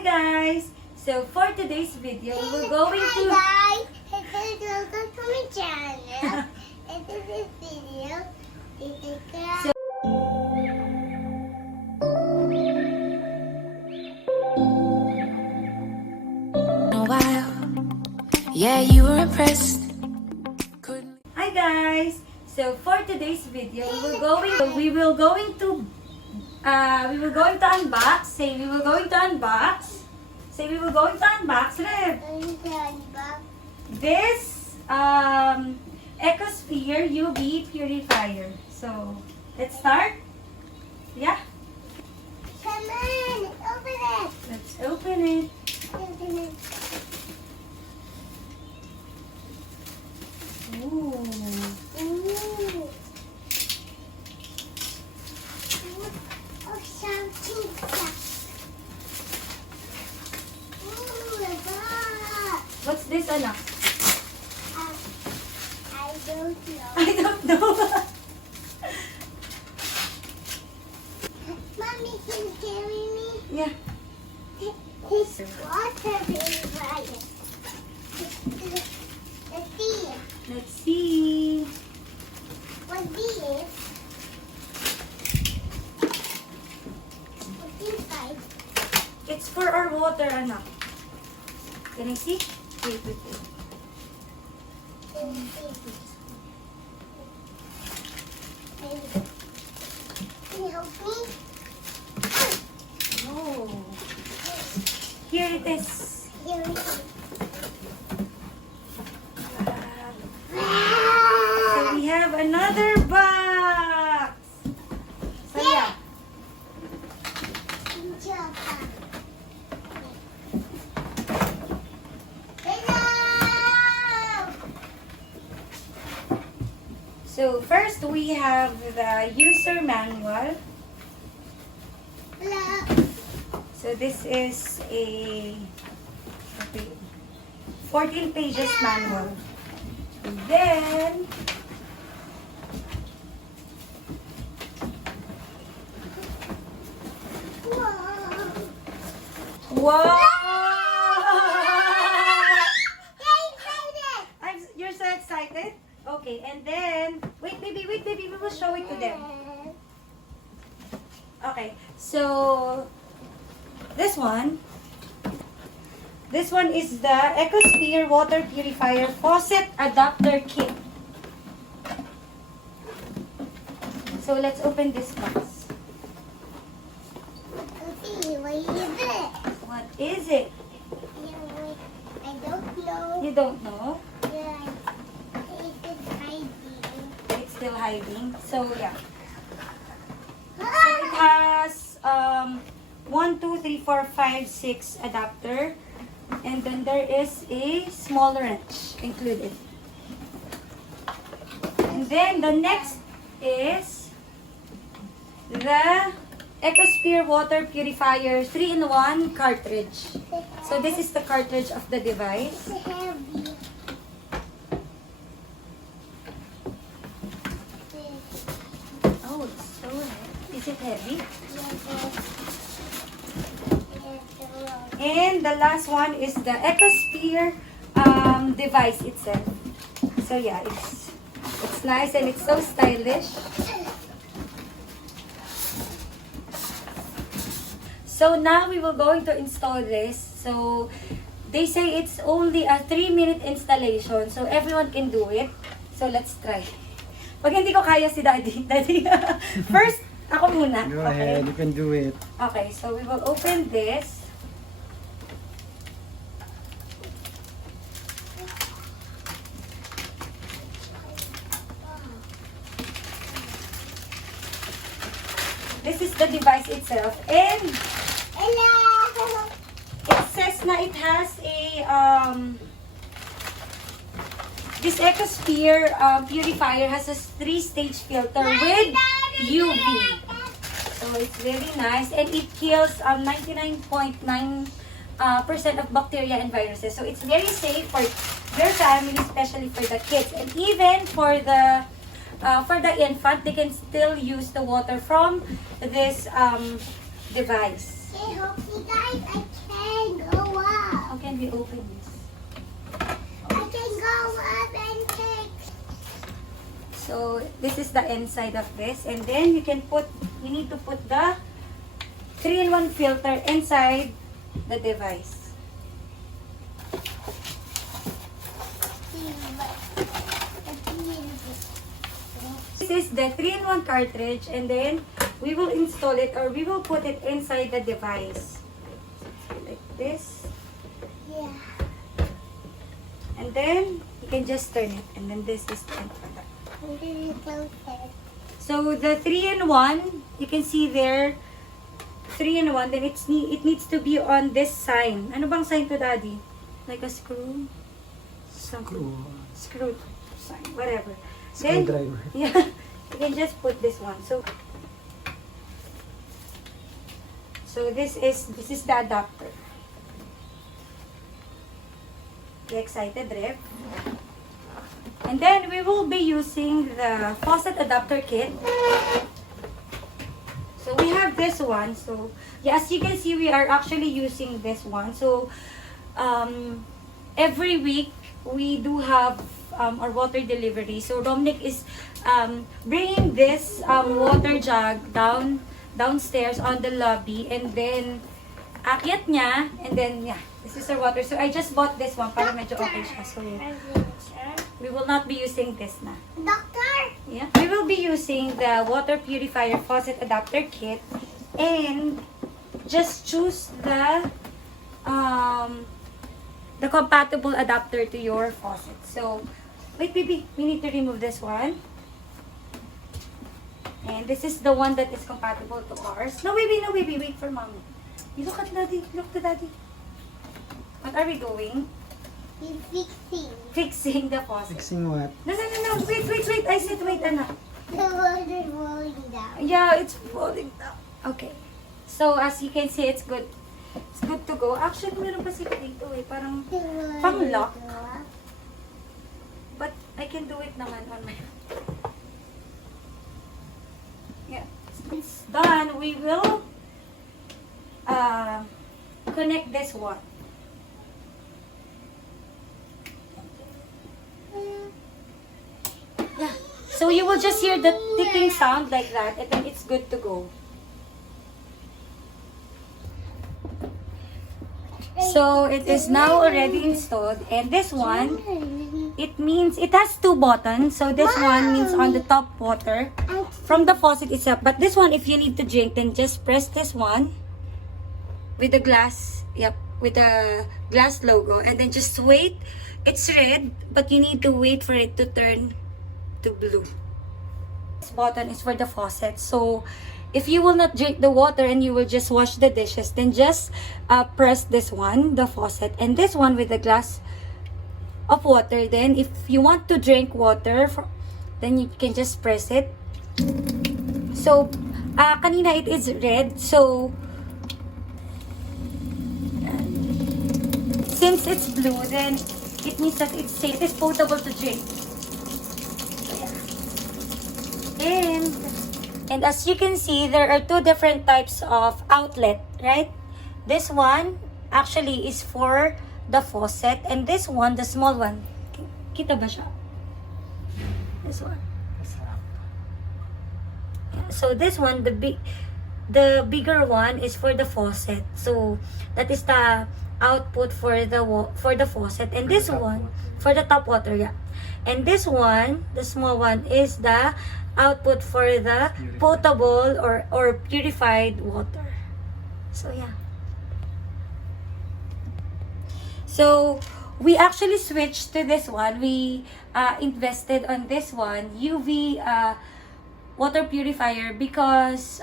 Hi guys! So for today's video, we're going to... Hi guys! Welcome to my channel. And in this video, So, a while. Yeah, you were impressed. hi guys! So for today's video, we will going to unbox. Say we will going to unbox. Say we will going to unbox. Rev. This Ecosphere UV Purifier. So let's start. Yeah. come on, open it. Let's open it. Open it. Ooh. Ooh. Oh, something. Ooh, God. What's this, anak? I don't know. I don't know. Mommy, can you carry me? Yeah. This water purifier. Let's see. Let's see. What this? What this guys? It's for our water, anak. Can I see? Wait, wait, wait. Can you help me? Oh. Here it is. Here we go. So we have another box. So yeah. Hello! So first we have the user manual. Hello! So this is a 14 pages manual. And then wow! You're so excited? Okay, and then wait baby, we will show it to them. Okay, so this one is the Ecosphere Water Purifier Faucet Adapter Kit. So let's open this box. What is it? I don't know. You don't know? Yeah, it is hiding. It's still hiding. So yeah. So it has 1, 2, 3, 4, 5, 6 adapter. And then there is a small wrench included. And then the next is the Ecosphere Water Purifier 3-in-1 cartridge. So this is the cartridge of the device. It's heavy. Oh, it's so heavy. Is it heavy? And the last one is the Ecosphere device itself. So yeah, it's nice and it's so stylish. So now we will going to install this. So they say it's only a 3-minute installation. So everyone can do it. So let's try. Pag hindi ko kaya si Daddy. First, ako muna. Go Okay. ahead, you can do it. Okay, so we will open this. This is the device itself. And Hello! it says na it has a this Ecosphere purifier has a 3-stage filter with UV. So it's very nice and it kills 99.9% of bacteria and viruses. So it's very safe for your family, especially for the kids, and even for the infant. They can still use the water from this device. Hey, hope you guys, I can. This is the inside of this. And then you need to put the 3-in-1 filter inside the device. This is the 3-in-1 cartridge, and then we will install it, or we will put it inside the device. Like this. Yeah. And then you can just turn it, and then this is the end product. I'm gonna close it. So the 3-in-1, you can see there, 3-in-1, then it needs to be on this sign. Ano bang sign to, Daddy? Like a screw? Screw sign, whatever. Then, Screwdriver. yeah, you can just put this one. So this is the adapter. You excited, Rev? And then we will be using the faucet adapter kit. So we have this one. So yeah, as you can see, we are actually using this one. So every week we do have our water delivery. So Dominic is bringing this water jug downstairs on the lobby, and then akyat niya, and then yeah, this is our water. So I just bought this one para medyo okay siya. So we will not be using this na. Doctor! Yeah, we will be using the water purifier faucet adapter kit, and just choose the compatible adapter to your faucet. So wait, baby, we need to remove this one. And this is the one that is compatible to ours. No, baby, wait for mommy. You look at daddy, look to daddy. What are we doing? You're fixing. Fixing the faucet. Fixing what? No, wait. I said wait, anak. The water's rolling down. Yeah, it's falling down. Okay. So, as you can see, it's good. It's good to go. Actually, meron pa sila dito eh. Parang pang-lock. But, I can do it naman on my... Yeah. It's done. We will connect this one. Yeah. So you will just hear the ticking sound like that, and then it's good to go. So it is now already installed, and this one, it means it has 2 buttons. So this one means on the top water from the faucet itself. But this one, if you need to drink, then just press this one with the glass, with the glass logo, and then just wait. It's red, but you need to wait for it to turn to blue. This button is for the faucet. So if you will not drink the water and you will just wash the dishes, then just press this one, the faucet, and this one with the glass of water. Then if you want to drink water, then you can just press it. So kanina it is red, so since it's blue, then it means that it's safe. It is potable to drink. And as you can see, there are 2 different types of outlet, right? This one actually is for the faucet, and this one, the small one, kita ba siya? This one. So this one, the bigger one is for the faucet. So that is the output for the faucet, and this one for the top water, yeah. And this one, the small one, is the output for the potable or purified water. So yeah. So we actually switched to this one. We invested on this one, UV water purifier, because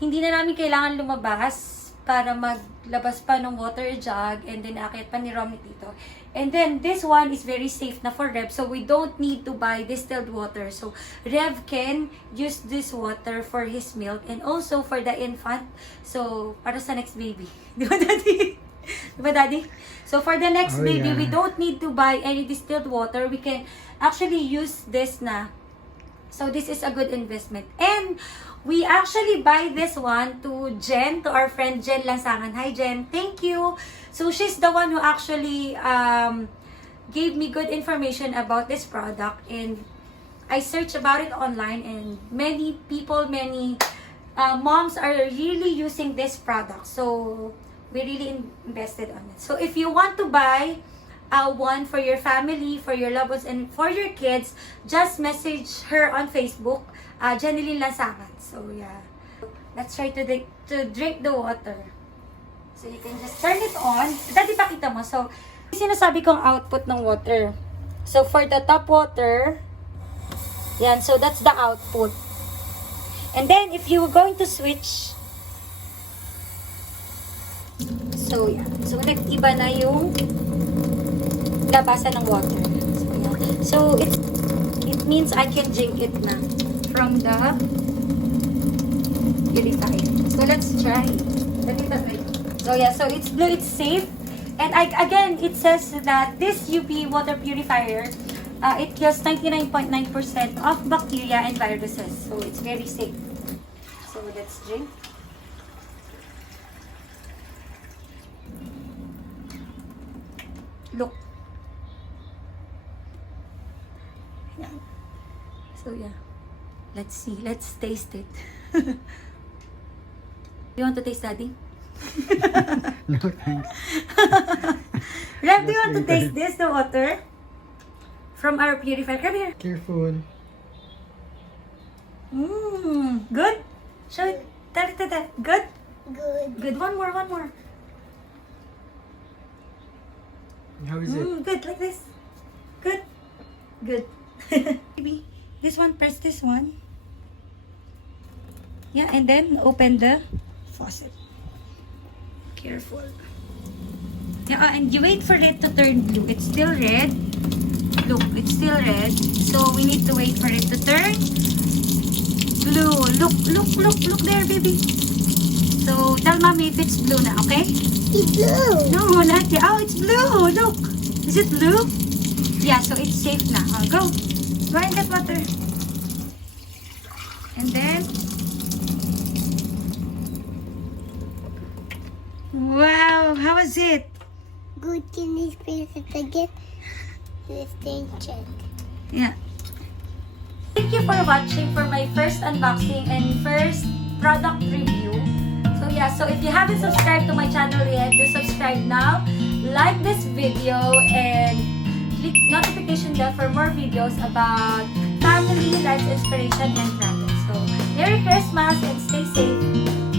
hindi na namin kailangan lumabas para maglabas pa ng water jug, and then akit pa ni Romney dito. And then this one is very safe na for Rev, so we don't need to buy distilled water. So Rev can use this water for his milk and also for the infant. So para sa next baby. Di ba, Daddy? Di ba, Daddy? So for the next baby, we don't need to buy any distilled water. We can actually use this na. So this is a good investment. And we actually buy this one to Jen, to our friend Jen Lansangan. Hi Jen, thank you. So she's the one who actually gave me good information about this product, and I searched about it online, and many people, many moms are really using this product. So we really invested on it. So if you want to buy one for your family, for your loved ones, and for your kids, just message her on Facebook, Janilyn Lansangan. So yeah, let's try to drink the water. So you can just turn it on. Dati pakita mo. So sinasabi kong output ng water. So for the top water, yan, so that's the output. And then if you were going to switch, so yeah, so nag-iba na yung labasan ng water. So yeah, so it means I can drink it na from the purifier. So let's try. So yeah, so it's blue, it's safe. And again, it says that this UV water purifier, it kills 99.9% of bacteria and viruses. So it's very safe. So let's drink. Look. Yeah. So yeah. Let's see. Let's taste it. You want to taste, Daddy? No, thanks. Rev, do you want to taste this, the water? From our purifier. Come here. Careful. Good? Show it. Tell it. Good? Good. Good. One more. How is it? Good, like this. Good. Maybe this one, press this one. Yeah, and then open the faucet. Careful. Yeah, and you wait for it to turn blue. It's still red. Look, it's still red. So we need to wait for it to turn blue. Look there, baby. So tell mommy if it's blue na, okay? It's blue. No, not yet. Oh, it's blue. Look. Is it blue? Yeah, so it's safe na. Go. Go in that water. And then, wow, how was it? Good. Can you press it again? Let's check. Yeah. Thank you for watching for my first unboxing and first product review. So yeah, so if you haven't subscribed to my channel yet, do subscribe now. Like this video and click notification bell for more videos about family, life inspiration, and travel. So Merry Christmas and stay safe.